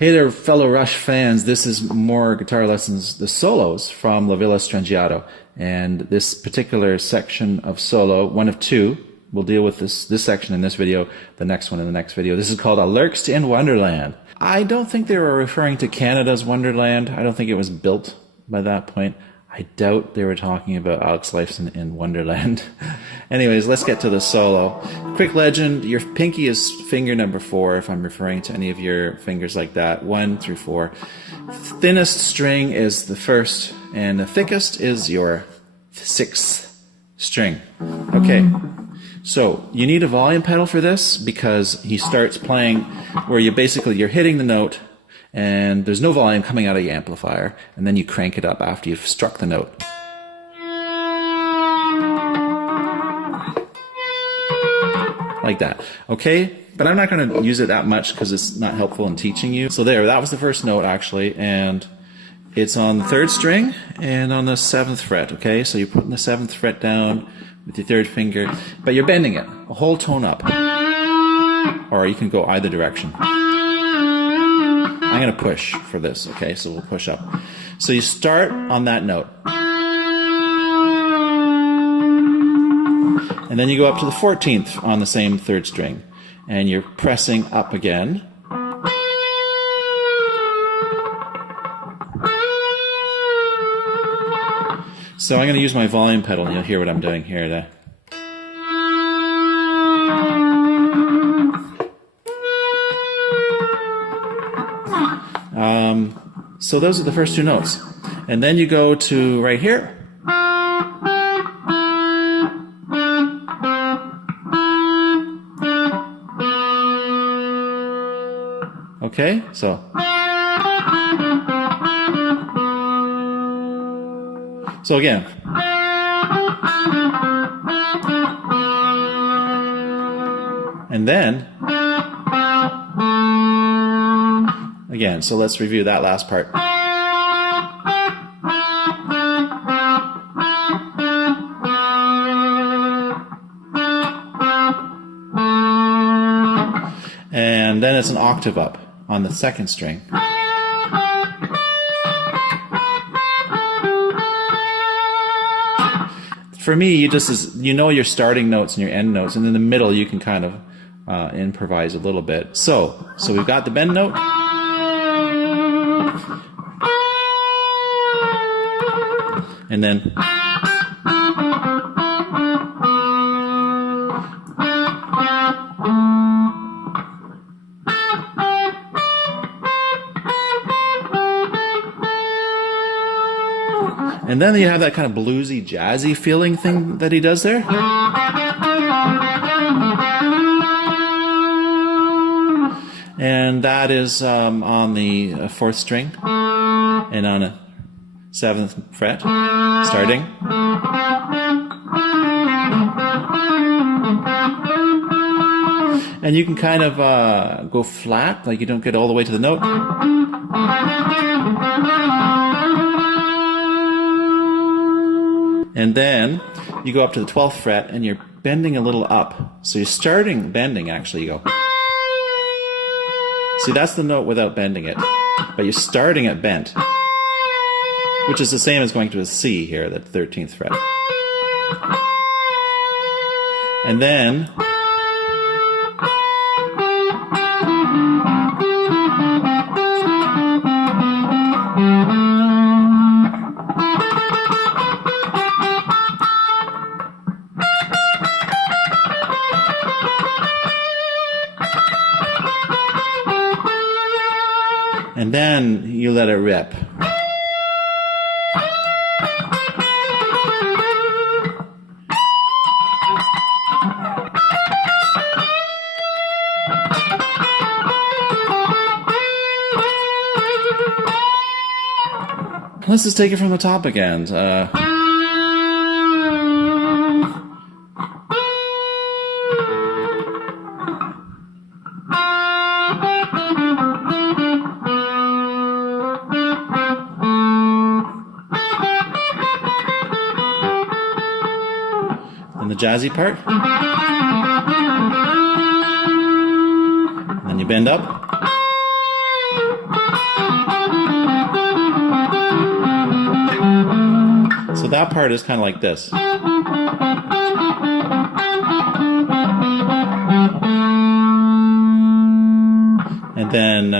Hey there, fellow Rush fans. This is more guitar lessons, the solos from La Villa Strangiato. And this particular section of solo, one of two, we'll deal with this section in this video, the next one in the next video. This is called A Lerxt in Wonderland. I don't think they were referring to Canada's Wonderland. I don't think it was built by that point. I doubt they were talking about Alex Lifeson in Wonderland. Anyways, let's get to the solo. Quick legend, your pinky is finger number 4 if I'm referring to any of your fingers like that, 1 through 4. Thinnest string is the first, and the thickest is your 6th string. Okay, so you need a volume pedal for this because he starts playing where you're hitting the note and there's no volume coming out of the amplifier, and then you crank it up after you've struck the note. Like that, okay? But I'm not going to use it that much because it's not helpful in teaching you. So there, that was the first note actually, and it's on the 3rd string and on the 7th fret, okay? So you're putting the 7th fret down with your 3rd finger, but you're bending it a whole tone up. Or you can go either direction. I'm going to push for this, okay? So we'll push up. So you start on that note. And then you go up to the 14th on the same 3rd string. And you're pressing up again. So I'm going to use my volume pedal, and you'll hear what I'm doing here. So those are the first 2 notes. And then you go to right here. Okay, so again. And then again, so let's review that last part. And then it's an octave up on the 2nd string. For me, you know your starting notes and your end notes, and in the middle you can kind of improvise a little bit. So we've got the bend note. And then you have that kind of bluesy, jazzy feeling thing that he does there. And that is on the 4th string and on a 7th fret, starting. And you can kind of go flat, like you don't get all the way to the note. And then you go up to the 12th fret and you're bending a little up. So you're starting bending, actually. You go. See, that's the note without bending it. But you're starting at bent, which is the same as going to a C here, the 13th fret. And then you let it rip. Let's just take it from the top again. And the jazzy part. And then you bend up. that part is kind of like this. And then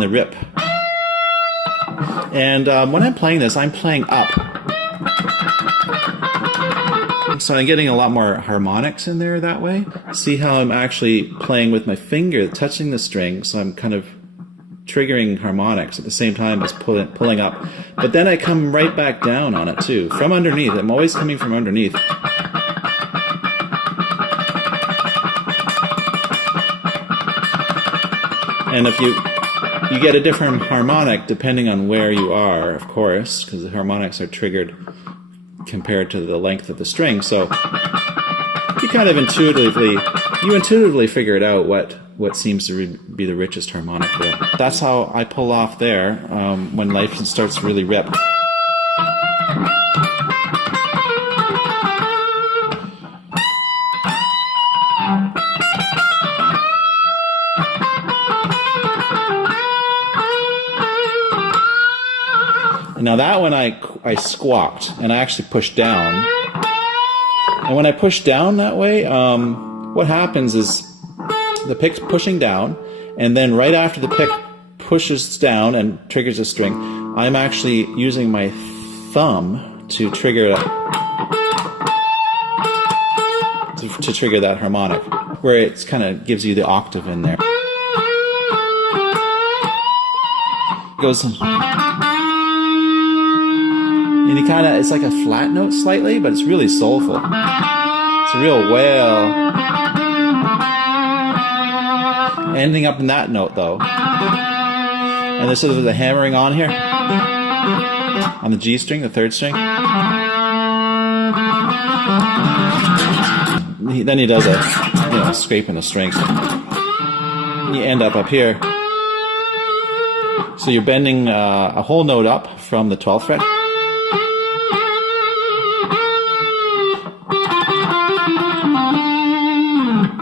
the rip. And when I'm playing this, I'm playing up. So I'm getting a lot more harmonics in there that way. See how I'm actually playing with my finger, touching the string, so I'm kind of triggering harmonics at the same time as pulling up. But then I come right back down on it too, from underneath. I'm always coming from underneath. And if you get a different harmonic depending on where you are, of course, because the harmonics are triggered compared to the length of the string. So you kind of intuitively figure it out what seems to be the richest harmonic there. That's how I pull off there when life starts really rip. Now that one I squawked, and I actually pushed down. And when I push down that way, what happens is the pick's pushing down, and then right after the pick pushes down and triggers a string, I'm actually using my thumb to trigger to trigger that harmonic, where it kind of gives you the octave in there. It goes. And it's like a flat note slightly, but it's really soulful. It's a real wail. Ending up in that note though. And there's sort of the hammering on here. On the G string, the third string. Then he does a, scraping the strings. You end up here. So you're bending a whole note up from the 12th fret.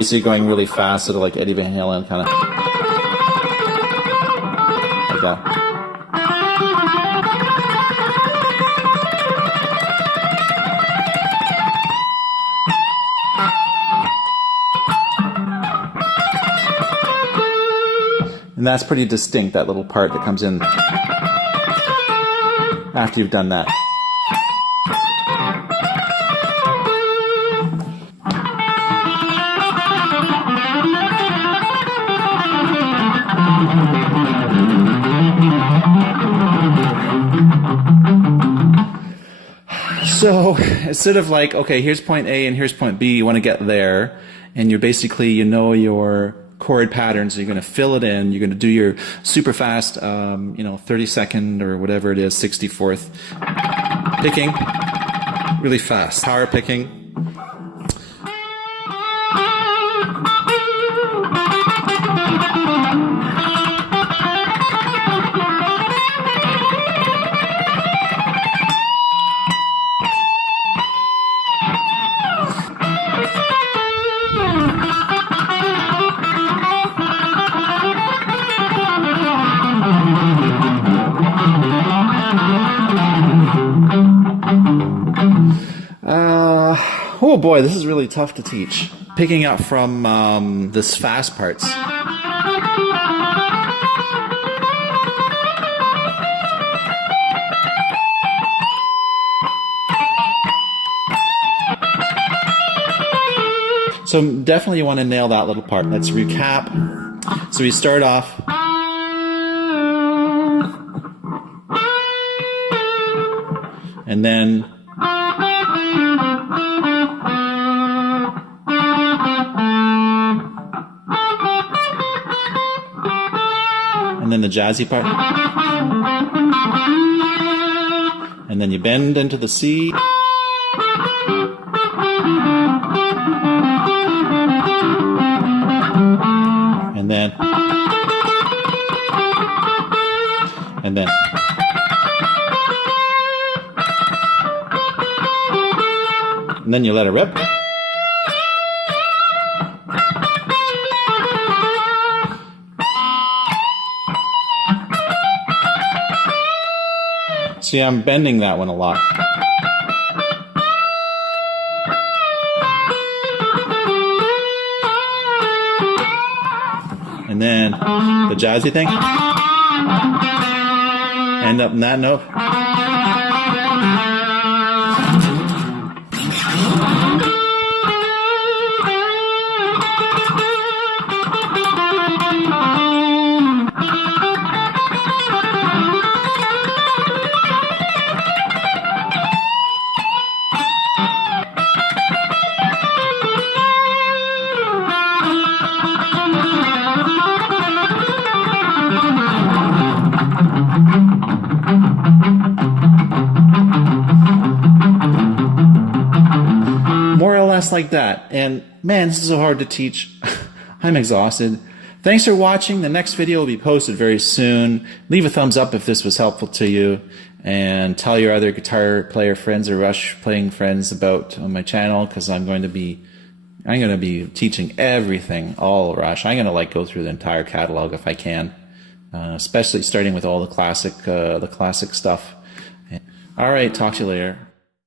So you're going really fast, sort of like Eddie Van Halen, kind of like that. And that's pretty distinct, that little part that comes in after you've done that. So it's sort of like, okay, here's point A and here's point B. You want to get there, and you're basically, your chord patterns. You're going to fill it in. You're going to do your super fast, 30-second or whatever it is, 64th picking, really fast, power picking. Oh boy, this is really tough to teach. Picking up from this fast parts. So definitely you want to nail that little part. Let's recap. So we start off. And then the jazzy part. And then you bend into the C. And then and then you let it rip. See, I'm bending that one a lot. And then the jazzy thing, end up in that note. More or less like that. And man, this is so hard to teach. I'm exhausted. Thanks for watching. The next video will be posted very soon. Leave a thumbs up if this was helpful to you, and tell your other guitar player friends or Rush playing friends about my channel, because I'm going to be teaching everything, all Rush. I'm going to go through the entire catalog if I can, especially starting with all the classic stuff. All right, talk to you later.